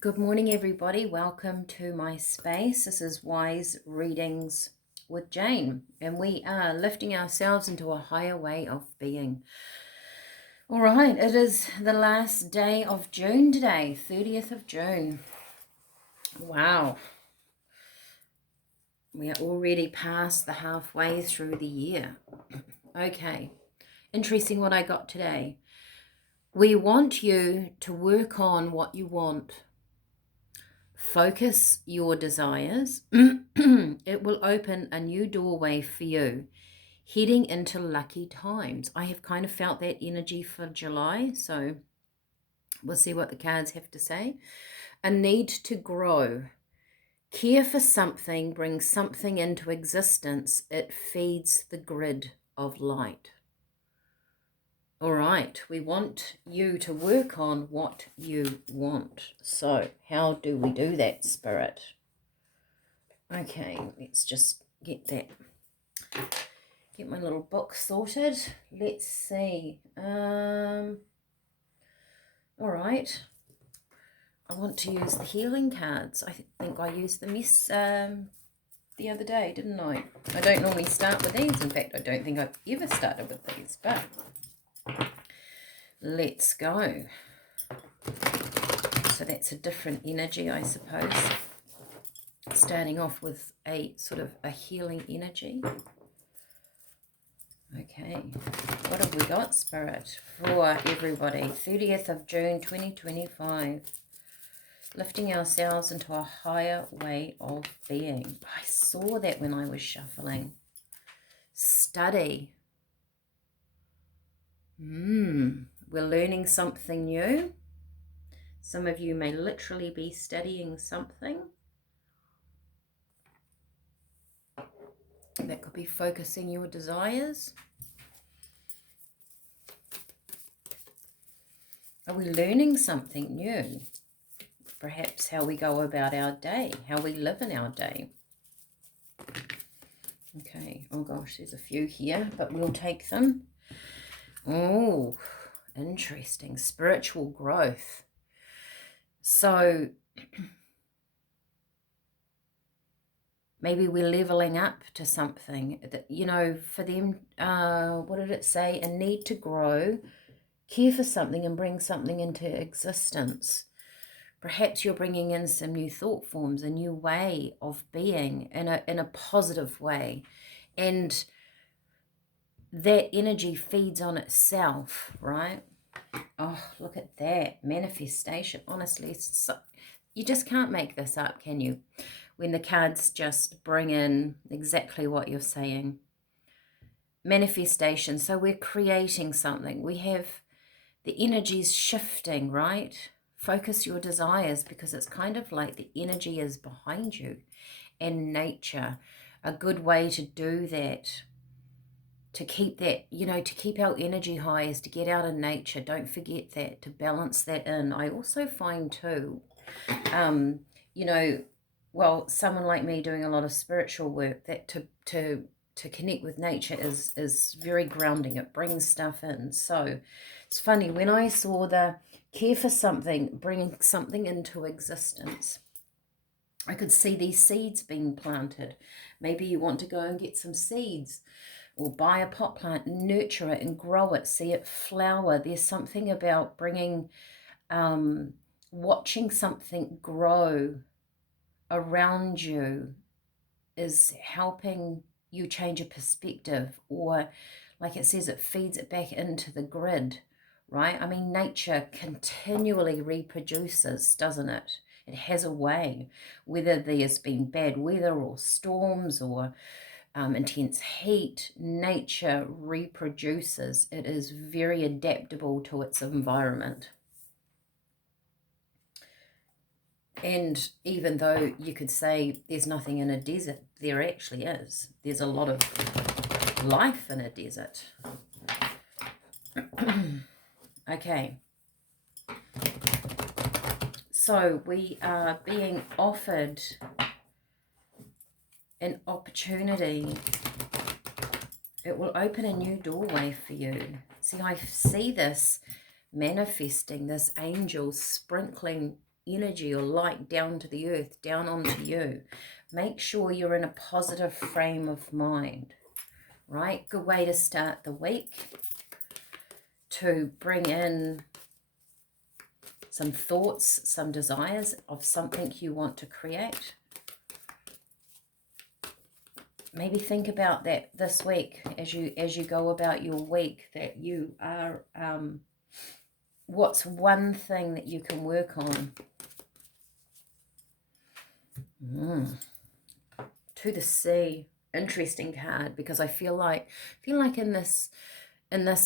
Good morning, everybody. Welcome to my space. This is Wise Readings with Jane, and we are lifting ourselves into a higher way of being. All right, it is the last day of June today, 30th of June. Wow. We are already past the halfway through the year. Okay, interesting what I got today. We want you to work on what you want. Focus your desires. It will open a new doorway for you heading into lucky times. I have kind of felt that energy for July, so we'll see what the cards have to say. A need to grow. Care for something brings something into existence. It feeds the grid of light. All right, we want you to work on what you want. So how do we do that, Spirit? Okay, let's just get my little book sorted. Let's see. All right. I want to use the healing cards. I think I used them the other day, didn't I? I don't normally start with these. In fact, I don't think I've ever started with these, but let's go. So that's a different energy, I suppose. Starting off with a sort of a healing energy. Okay, what have we got, Spirit, for everybody? 30th of June, 2025. Lifting ourselves into a higher way of being. I saw that when I was shuffling. Study. We're learning something new. Some of you may literally be studying something. That could be focusing your desires. Are we learning something new? Perhaps how we go about our day, how we live in our day. Okay, oh gosh, there's a few here, but we'll take them. Oh, interesting. Spiritual growth. So maybe we're leveling up to something that, you know, for them, what did it say? A need to grow, care for something and bring something into existence. Perhaps you're bringing in some new thought forms, a new way of being in a positive way. And that energy feeds on itself, right? Oh, look at that. Manifestation. Honestly, so, you just can't make this up, can you? When the cards just bring in exactly what you're saying. Manifestation. So we're creating something. We have the energies shifting, right? Focus your desires, because it's kind of like the energy is behind you. And nature, a good way to do that, to keep that, you know, to keep our energy high is to get out in nature. Don't forget that, to balance that in. I also find too, you know, well, someone like me doing a lot of spiritual work, that to connect with nature is very grounding. It brings stuff in. So it's funny, when I saw the care for something, bringing something into existence, I could see these seeds being planted. Maybe you want to go and get some seeds, or buy a pot plant, nurture it and grow it, see it flower. There's something about bringing, watching something grow around you is helping you change a perspective, or like it says, it feeds it back into the grid, right? I mean, nature continually reproduces, doesn't it? It has a way, whether there's been bad weather or storms or intense heat, nature reproduces. It is very adaptable to its environment. And even though you could say there's nothing in a desert, there actually is. There's a lot of life in a desert. Okay. So we are being offered an opportunity. It will open a new doorway for you. See, I see this manifesting, this angel sprinkling energy or light down to the earth, down onto you. Make sure you're in a positive frame of mind, right? Good way to start the week, to bring in some thoughts, some desires of something you want to create. Maybe think about that this week as you go about your week, that you are, what's one thing that you can work on? To the sea. Interesting card, because I feel like in this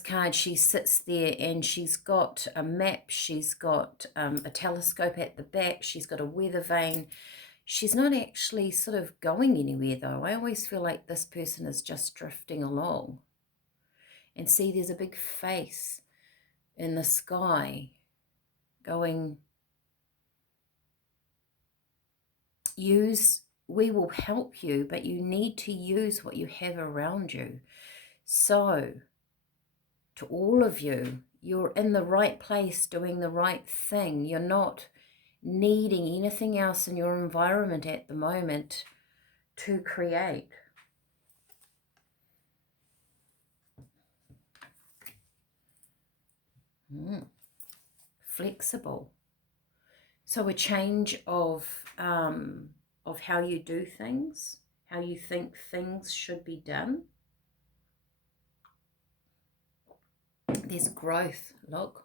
card, she sits there and she's got a map, she's got a telescope at the back, she's got a weather vane. She's not actually sort of going anywhere, though. I always feel like this person is just drifting along. And see, there's a big face in the sky going, we will help you, but you need to use what you have around you. So, to all of you, you're in the right place doing the right thing. You're not needing anything else in your environment at the moment to create. Flexible. So a change of how you do things, how you think things should be done. There's growth, look.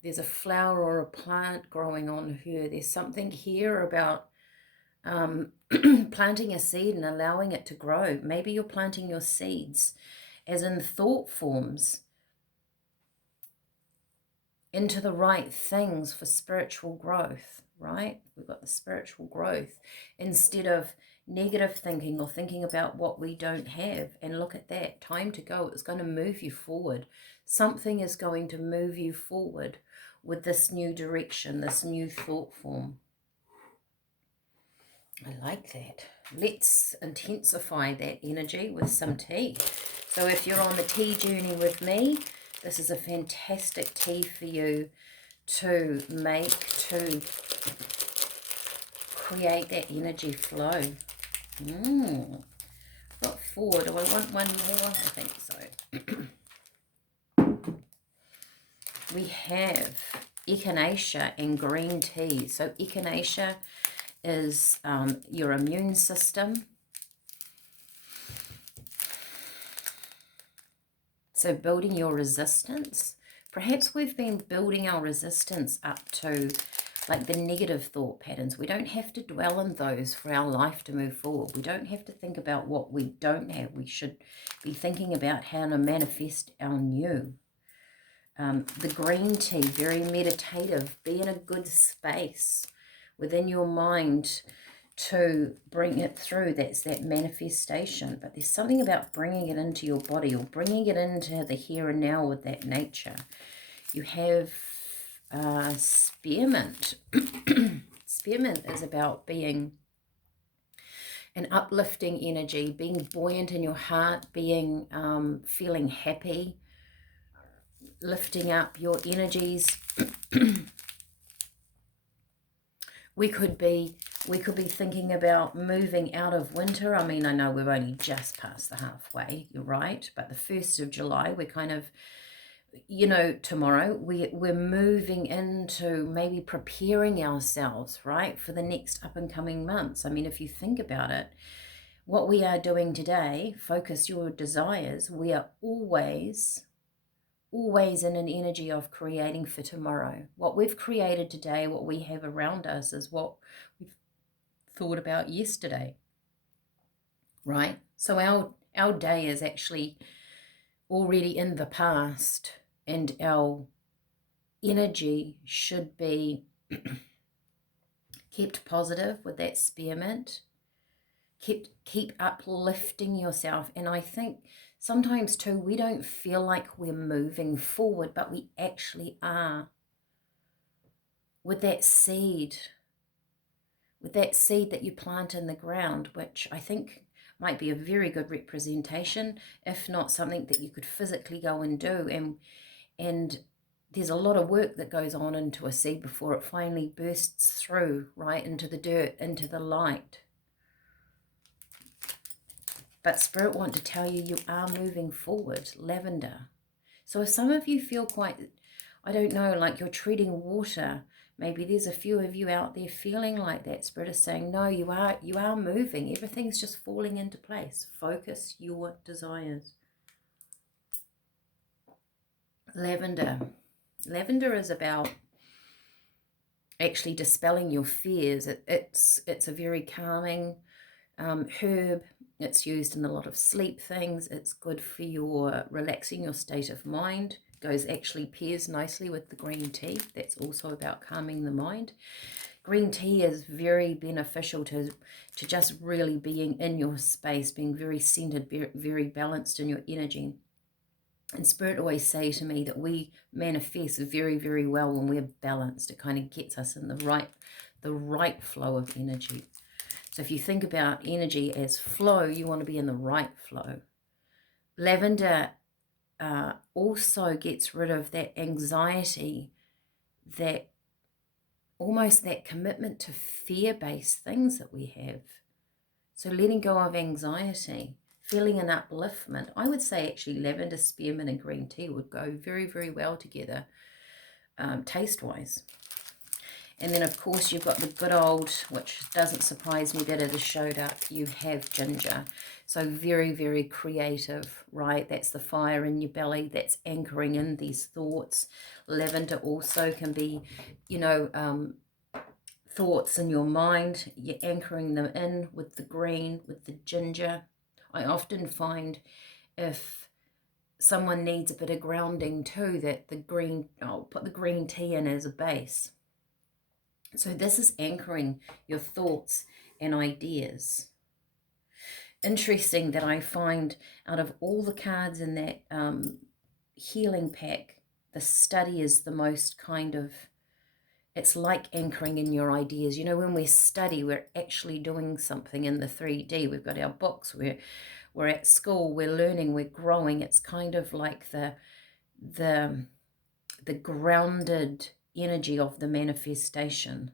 There's a flower or a plant growing on her. There's something here about planting a seed and allowing it to grow. Maybe you're planting your seeds as in thought forms into the right things for spiritual growth, right? We've got the spiritual growth instead of negative thinking or thinking about what we don't have. And look at that, time to go. It's going to move you forward. Something is going to move you forward with this new direction, this new thought form. I like that. Let's intensify that energy with some tea. So if you're on the tea journey with me, this is a fantastic tea for you to make, to create that energy flow. Got 4. Do I want one more? I think so. We have echinacea and green tea. So echinacea is your immune system. So building your resistance. Perhaps we've been building our resistance up to like the negative thought patterns. We don't have to dwell on those for our life to move forward. We don't have to think about what we don't have. We should be thinking about how to manifest our new. The green tea, very meditative. Be in a good space within your mind to bring it through. That's that manifestation. But there's something about bringing it into your body or bringing it into the here and now with that nature. You have spearmint. Spearmint is about being an uplifting energy, being buoyant in your heart, being feeling happy, lifting up your energies. We could be thinking about moving out of winter. I mean, I know we're only just past the halfway, you're right, but the 1st of July, we're kind of, you know, tomorrow, we're moving into maybe preparing ourselves, right, for the next up and coming months. I mean, if you think about it, what we are doing today, focus your desires, we are always in an energy of creating for tomorrow. What we've created today, what we have around us is what we've thought about yesterday, right? So our day is actually already in the past, and our energy should be kept positive with that spearmint. Keep uplifting yourself. And I think sometimes too, we don't feel like we're moving forward, but we actually are. With that seed that you plant in the ground, which I think might be a very good representation, if not something that you could physically go and do. And there's a lot of work that goes on into a seed before it finally bursts through, right, into the dirt, into the light. But Spirit want to tell you, you are moving forward, Lavender. So if some of you feel quite, I don't know, like you're treading water, maybe there's a few of you out there feeling like that. Spirit is saying, no, you are moving. Everything's just falling into place. Focus your desires. Lavender. Lavender is about actually dispelling your fears. It's a very calming herb. It's used in a lot of sleep things. It's good for your relaxing your state of mind. Goes actually pairs nicely with the green tea. That's also about calming the mind. Green tea is very beneficial to just really being in your space, being very centered, very balanced in your energy. And Spirit always say to me that we manifest very, very well when we're balanced. It kind of gets us in the right flow of energy. So if you think about energy as flow, you want to be in the right flow. Lavender also gets rid of that anxiety, that almost that commitment to fear-based things that we have. So letting go of anxiety, feeling an upliftment. I would say actually lavender, spearmint and green tea would go very, very well together taste-wise. And then, of course, you've got the good old, which doesn't surprise me that it has showed up, you have ginger. So very, very creative, right? That's the fire in your belly. That's anchoring in these thoughts. Lavender also can be, you know, thoughts in your mind. You're anchoring them in with the green, with the ginger. I often find if someone needs a bit of grounding too, that the green, I'll put the green tea in as a base. So this is anchoring your thoughts and ideas. Interesting that I find out of all the cards in that healing pack, the study is the most kind of, it's like anchoring in your ideas. You know, when we study, we're actually doing something in the 3D. We've got our books, we're at school, we're learning, we're growing. It's kind of like the grounded energy of the manifestation.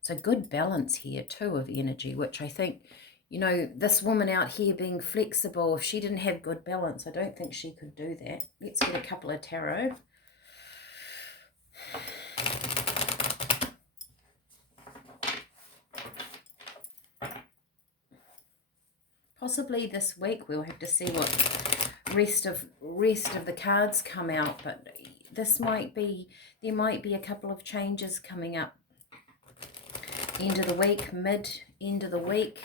So good balance here too of energy, which I think, you know, this woman out here being flexible, if she didn't have good balance, I don't think she could do that. Let's get a couple of tarot. Possibly this week we'll have to see what rest of the cards come out, but this might be, there might be a couple of changes coming up. End of the week, end of the week.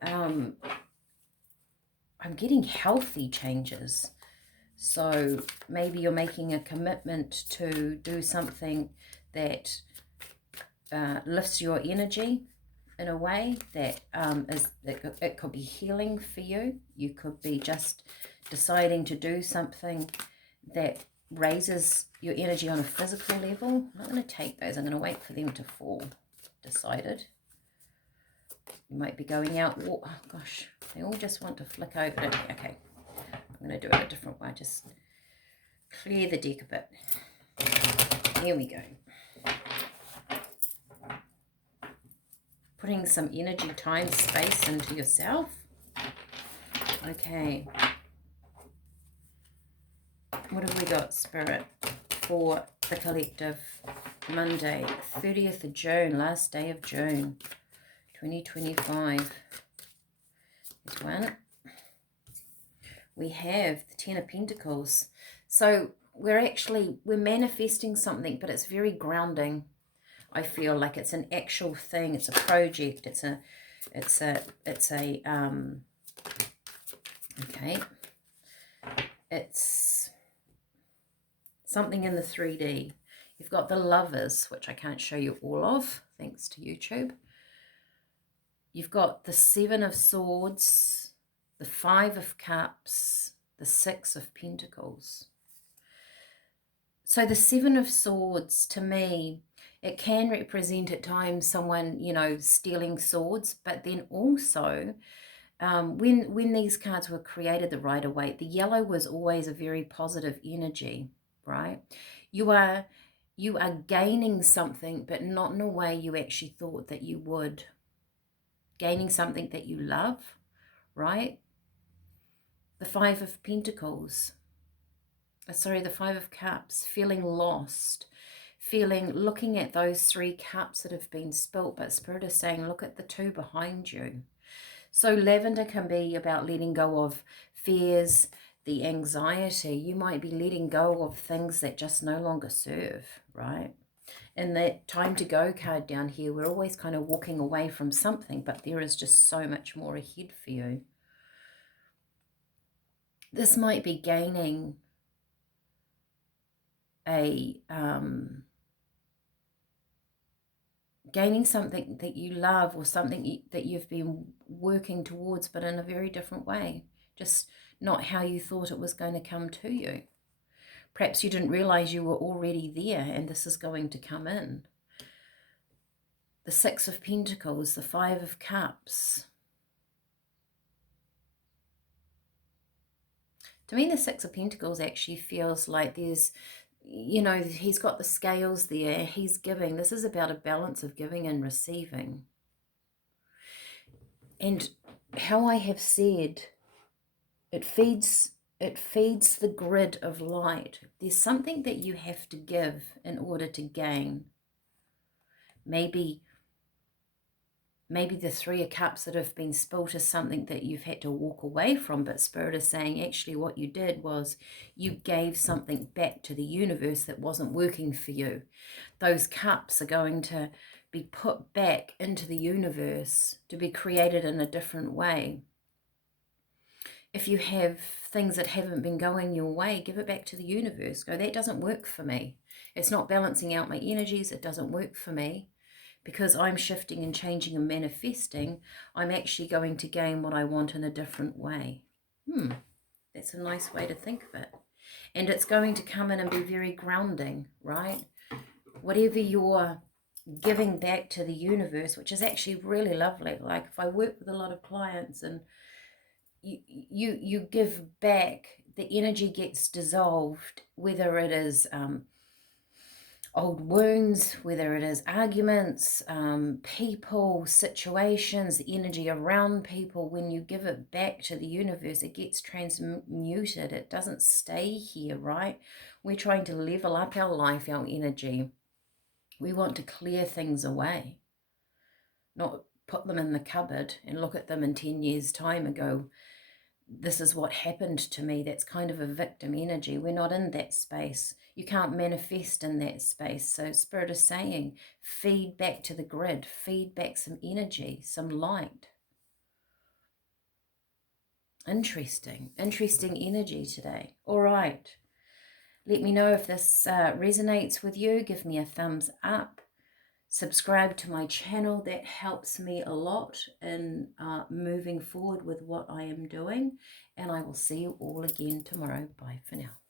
I'm getting healthy changes. So maybe you're making a commitment to do something that lifts your energy in a way that it could be healing for you. You could be just deciding to do something that raises your energy on a physical level. I'm not going to take those. I'm going to wait for them to fall. Decided. You might be going out. Oh gosh, they all just want to flick over, don't they? Okay, I'm going to do it a different way. Just clear the deck a bit. Here we go. Putting some energy, time, space into yourself. Okay. What have we got, Spirit, for the collective? Monday, 30th of June, last day of June, 2025. This one. We have the Ten of Pentacles. So we're manifesting something, but it's very grounding. I feel like it's an actual thing. It's a project. Okay. It's something in the 3D. You've got the Lovers, which I can't show you all of, thanks to YouTube. You've got the Seven of Swords, the Five of Cups, the Six of Pentacles. So the Seven of Swords, to me, it can represent at times someone, you know, stealing swords, but then also when these cards were created, the Rider-Waite, the yellow was always a very positive energy. right? You are gaining something, but not in a way you actually thought that you would. Gaining something that you love, right? The Five of Pentacles. Sorry, the Five of Cups. Feeling lost. Looking at those 3 cups that have been spilt, but Spirit is saying, look at the 2 behind you. So lavender can be about letting go of fears, the anxiety. You might be letting go of things that just no longer serve, right? And that time to go card down here, we're always kind of walking away from something, but there is just so much more ahead for you. This might be gaining gaining something that you love, or something that you've been working towards, but in a very different way. Just not how you thought it was going to come to you. Perhaps you didn't realize you were already there and this is going to come in. The Six of Pentacles, the Five of Cups. To me, the Six of Pentacles actually feels like there's, you know, he's got the scales there. He's giving. This is about a balance of giving and receiving. And how I have said, it feeds the grid of light. There's something that you have to give in order to gain. Maybe the 3 of Cups that have been spilt is something that you've had to walk away from, but Spirit is saying actually what you did was you gave something back to the universe that wasn't working for you. Those cups are going to be put back into the universe to be created in a different way. If you have things that haven't been going your way, give it back to the universe. Go, that doesn't work for me. It's not balancing out my energies. It doesn't work for me. Because I'm shifting and changing and manifesting, I'm actually going to gain what I want in a different way. That's a nice way to think of it. And it's going to come in and be very grounding, right? Whatever you're giving back to the universe, which is actually really lovely. Like if I work with a lot of clients and you give back, the energy gets dissolved, whether it is old wounds, whether it is arguments, people, situations, the energy around people. When you give it back to the universe, it gets transmuted. It doesn't stay here, right? We're trying to level up our life, our energy. We want to clear things away, not put them in the cupboard and look at them in 10 years' time and go, this is what happened to me. That's kind of a victim energy. We're not in that space. You can't manifest in that space. So Spirit is saying, feed back to the grid, feed back some energy, some light. Interesting energy today. All right. Let me know if this resonates with you. Give me a thumbs up. Subscribe to my channel. That helps me a lot in moving forward with what I am doing. And I will see you all again tomorrow. Bye for now.